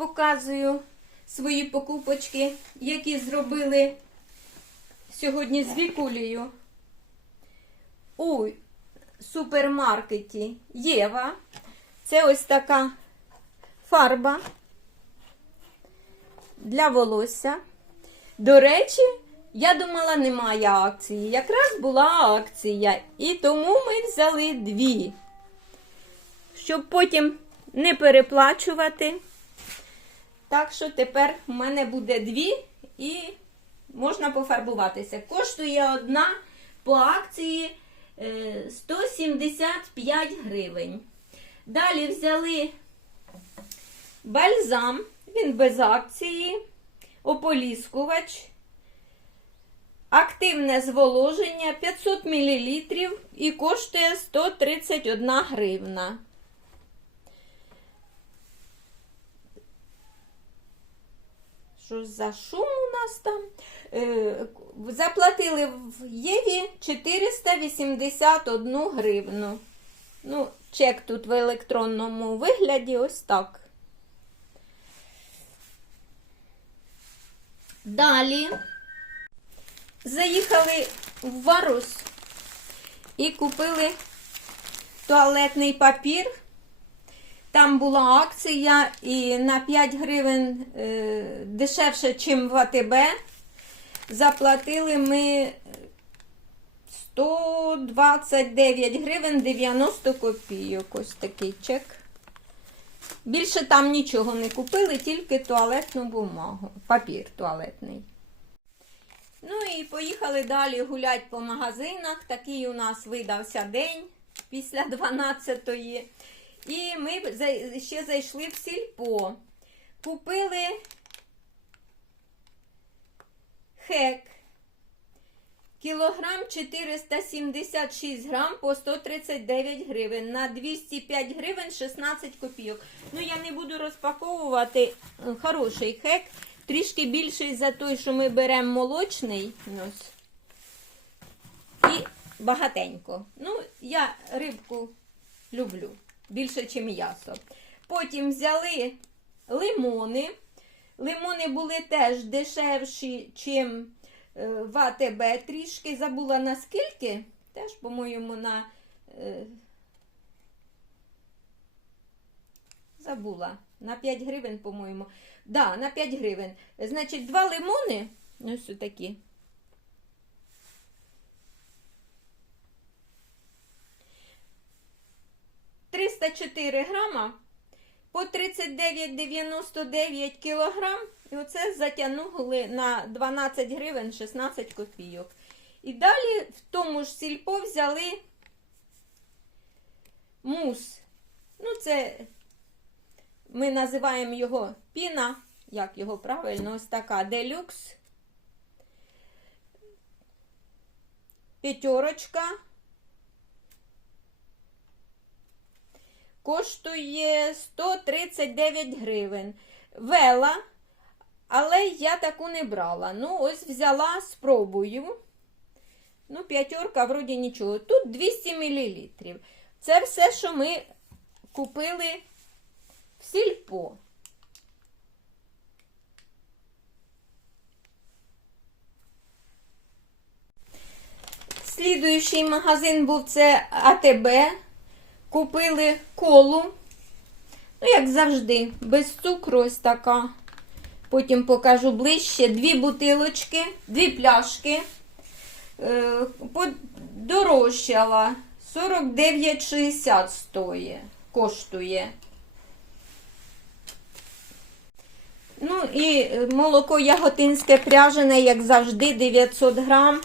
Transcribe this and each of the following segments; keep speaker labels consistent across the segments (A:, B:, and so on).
A: показую свої покупочки, які зробили сьогодні з Вікулею у супермаркеті Єва. Це ось така фарба для волосся. До речі, я думала, немає акції. Якраз була акція. І тому ми взяли дві. Щоб потім не переплачувати. Так що тепер в мене буде дві і можна пофарбуватися. Коштує одна по акції е, 175 гривень. Далі взяли бальзам, він без акції, ополіскувач, активне зволоження 500 мл і коштує 131 гривна. Що за шум у нас там? Е, заплатили в Єві 481 гривну. Ну, чек тут в електронному вигляді ось так. Далі заїхали в Варус і купили туалетний папір. Там була акція і на 5 гривень е, дешевше, ніж в АТБ. Заплатили ми 129 гривень 90 копійок. Ось такий чек. Більше там нічого не купили, тільки туалетну бумагу, папір туалетний. Ну і поїхали далі гуляти по магазинах. Такий у нас видався день після 12-ї. І ми ще зайшли в сільпо. Купили хек. Кілограм 476 грам по 139 гривень. На 205 гривень 16 копійок. Ну, я не буду розпаковувати е, хороший хек. Трішки більший за той, що ми беремо молочний. Ось. І багатенько. Ну, я рибку люблю більше, ніж м'ясо. Потім взяли лимони. Лимони були теж дешевші, ніж в АТБ трішки. Забула наскільки. Теж, по-моєму, на. е, Забула. На 5 гривень, по-моєму. Да, на 5 гривень. Значить, два лимони. Ось такі. – 304 грама по 39,99 кілограм. І оце затягнули на 12 гривень 16 копійок. І далі в тому ж сільпо взяли мус. Ну, це ми називаємо його піна, як його правильно, ось така делюкс. П'ятерочка. Коштує 139 гривень. Вела, але я таку не брала. Ну, ось взяла, спробую. Ну, п'ятерка, вроді нічого. Тут 200 мл. Це все, що ми купили в сільпо. Слідуючий магазин був це АТБ. Купили колу. Ну, як завжди, без цукру ось така. Потім покажу ближче. Дві бутилочки, дві пляшки. Подорожчала. 49,60 стоїть, коштує. Ну і е, молоко яготинське пряжене, як завжди, 900 грам.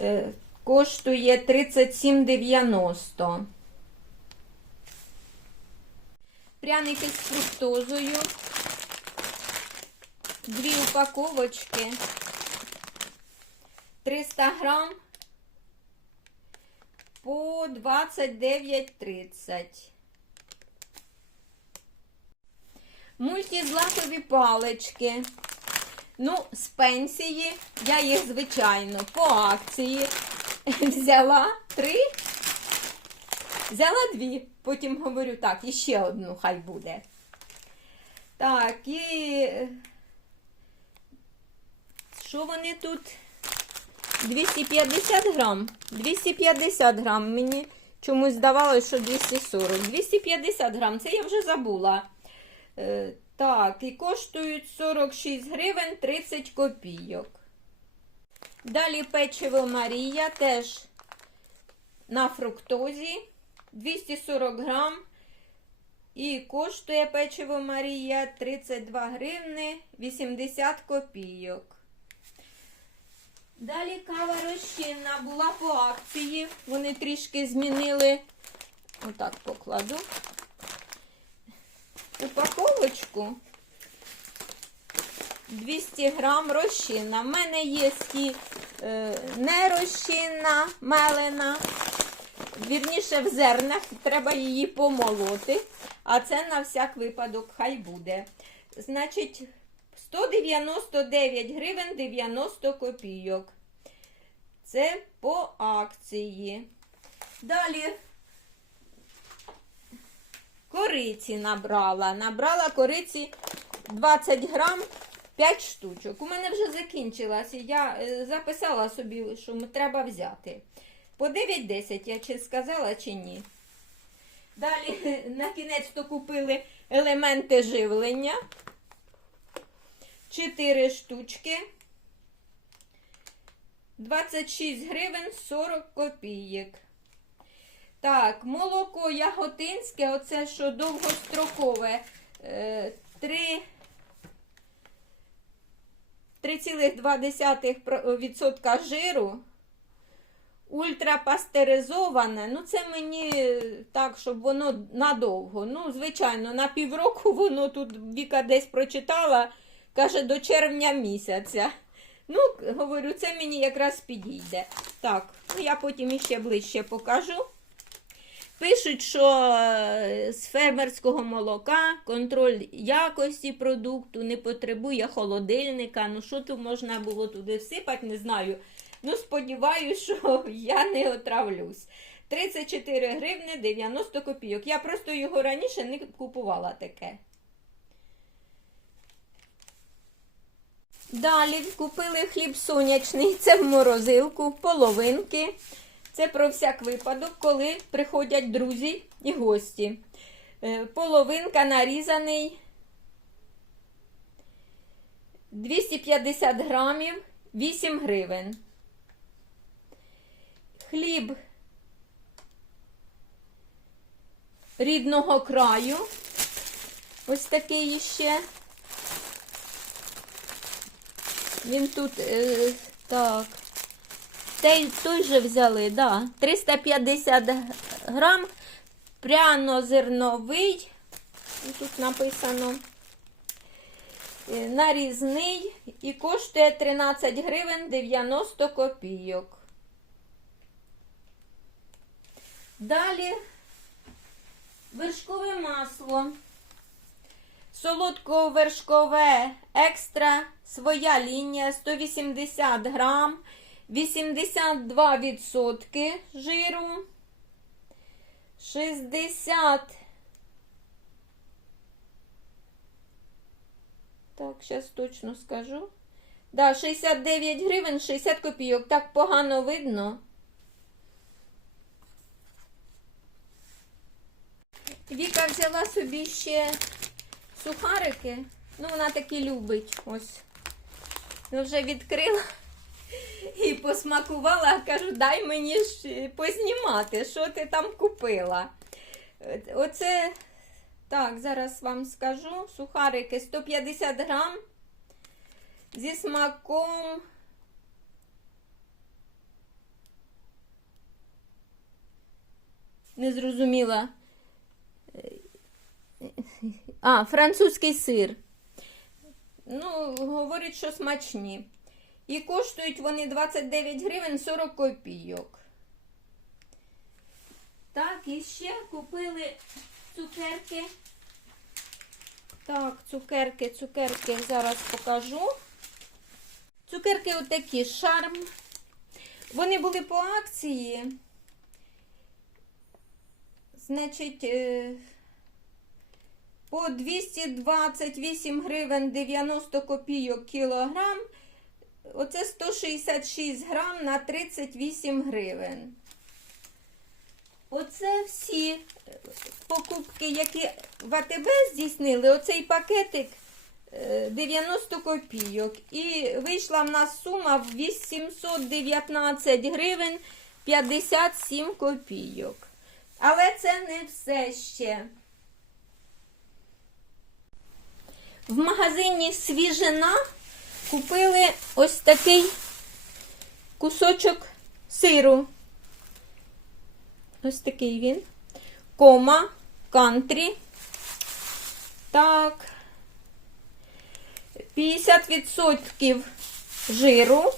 A: Е, Коштує 37,90. Пряники з фруктозою. Дві упаковочки. 300 грам по 29,30. Мультизлакові палички. Ну, з пенсії я їх, звичайно, по акції взяла три, взяла дві. Потім говорю, так, іще одну хай буде. Так, і е, що вони тут? 250 грам. 250 грам. Мені чомусь здавалося, що 240. 250 грам, це я вже забула. Е, так, і коштують 46 гривень 30 копійок. Далі печиво Марія теж на фруктозі 240 грам. І коштує печиво Марія 32 гривни 80 копійок. Далі кава розчинна була по акції. Вони трішки змінили. Отак покладу. Упаковочку 200 грам розчинна. В мене є ті е, не розчинна, мелена. Вірніше в зернах, треба її помолоти. А це на всяк випадок хай буде. Значить, 199 гривень 90 копійок. Це по акції. Далі кориці набрала. Набрала кориці 20 грам 5 штучок. У мене вже закінчилася. Я е, записала собі, що треба взяти. По 9-10 я чи сказала, чи ні. Далі на кінець то купили елементи живлення. 4 штучки. 26 гривень 40 копійок. Так, молоко яготинське, оце що довгострокове. е, 3 3,2% жиру. Ультрапастеризоване, ну це мені так, щоб воно надовго. Ну, звичайно, на півроку воно тут Віка десь прочитала, каже, до червня місяця. Ну, говорю, це мені якраз підійде. Так, ну я потім іще ближче покажу. Пишуть, що е, з фермерського молока контроль якості продукту не потребує холодильника. Ну, що тут можна було туди всипати, не знаю. Ну, сподіваюся, що я не отравлюсь. 34 гривни 90 копійок. Я просто його раніше не купувала таке. Далі купили хліб сонячний, це в морозилку, половинки. Це про всяк випадок, коли приходять друзі і гості. Е, Половинка нарізаний 250 грамів, 8 гривень. Хліб рідного краю. Ось такий ще. Він тут е, так. Той, той же взяли, да. 350 грам пряно-зерновий. Тут написано е, нарізний і коштує 13 гривень 90 копійок. Далі вершкове масло. Солодковершкове екстра, своя лінія 180 грам, 82% жиру, 60. Так, зараз точно скажу. Да, 69 гривень 60 копійок. Так погано видно. Віка взяла собі ще сухарики. Ну, вона такі любить. Ось. Ну, вже відкрила і посмакувала, кажу, дай мені ж познімати, що ти там купила. Е, Оце, так, зараз вам скажу. Сухарики 150 грам зі смаком. Не зрозуміла. А, французький сир. Ну, говорять, що смачні. І коштують вони 29 гривень 40 копійок. Так, і ще купили цукерки. Так, цукерки, цукерки зараз покажу. Цукерки отакі шарм. Вони були по акції. Значить, е, по 228 гривень 90 копійок кілограм. Оце 166 грам на 38 гривень. Оце всі е, покупки, які в АТБ здійснили. Оцей пакетик е, 90 копійок. І вийшла в нас сума в 819 гривень 57 копійок. Але це не все ще. В магазині Свіжина купили ось такий кусочок сиру. Ось такий він. Кома, кантрі. Так. 50% жиру.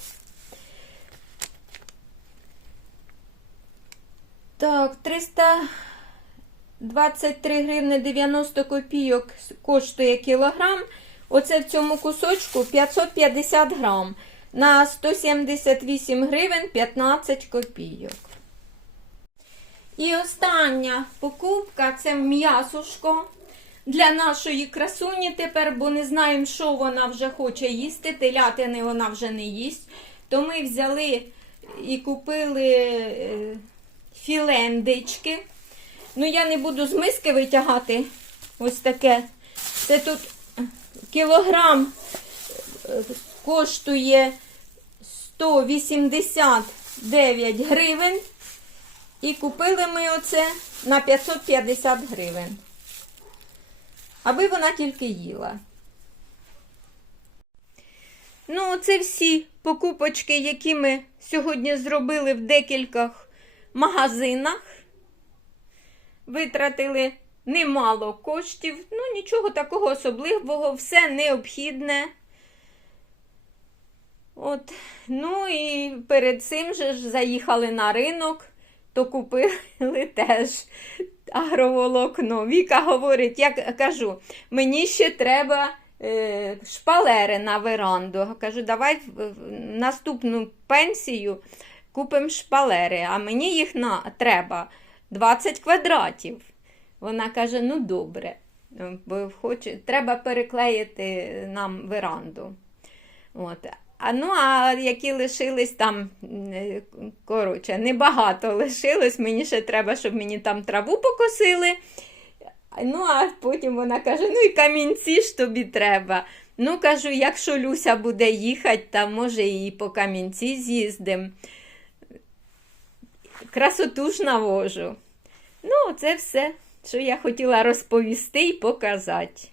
A: Так, 323 гривни 90 копійок коштує кілограм. Оце в цьому кусочку 550 грам на 178 гривень 15 копійок. І остання покупка це м'ясушко для нашої красуні тепер, бо не знаємо, що вона вже хоче їсти. Телятини вона вже не їсть. То ми взяли і купили е, філендички. Ну, я не буду з миски витягати ось таке. Це тут кілограм е, коштує 189 гривень. І купили ми оце на 550 гривень. Аби вона тільки їла. Ну, це всі покупочки, які ми сьогодні зробили в декількох магазинах. Витратили немало коштів. Ну, нічого такого особливого, все необхідне. От, ну і перед цим же ж заїхали на ринок, то купили теж агроволокно. Віка говорить, я кажу, мені ще треба е, шпалери на веранду. Кажу, давай наступну пенсію купимо шпалери, а мені їх на, треба 20 квадратів. Вона каже: ну добре, бо хоче, треба переклеїти нам веранду. От. А ну, а які лишились там, е, коротше, небагато лишилось. Мені ще треба, щоб мені там траву покосили. Ну, а потім вона каже: ну і камінці ж тобі треба. Ну, кажу, якщо Люся буде їхати, то може і по камінці з'їздимо. Красоту ж навожу. Ну, це все, що я хотіла розповісти і показати.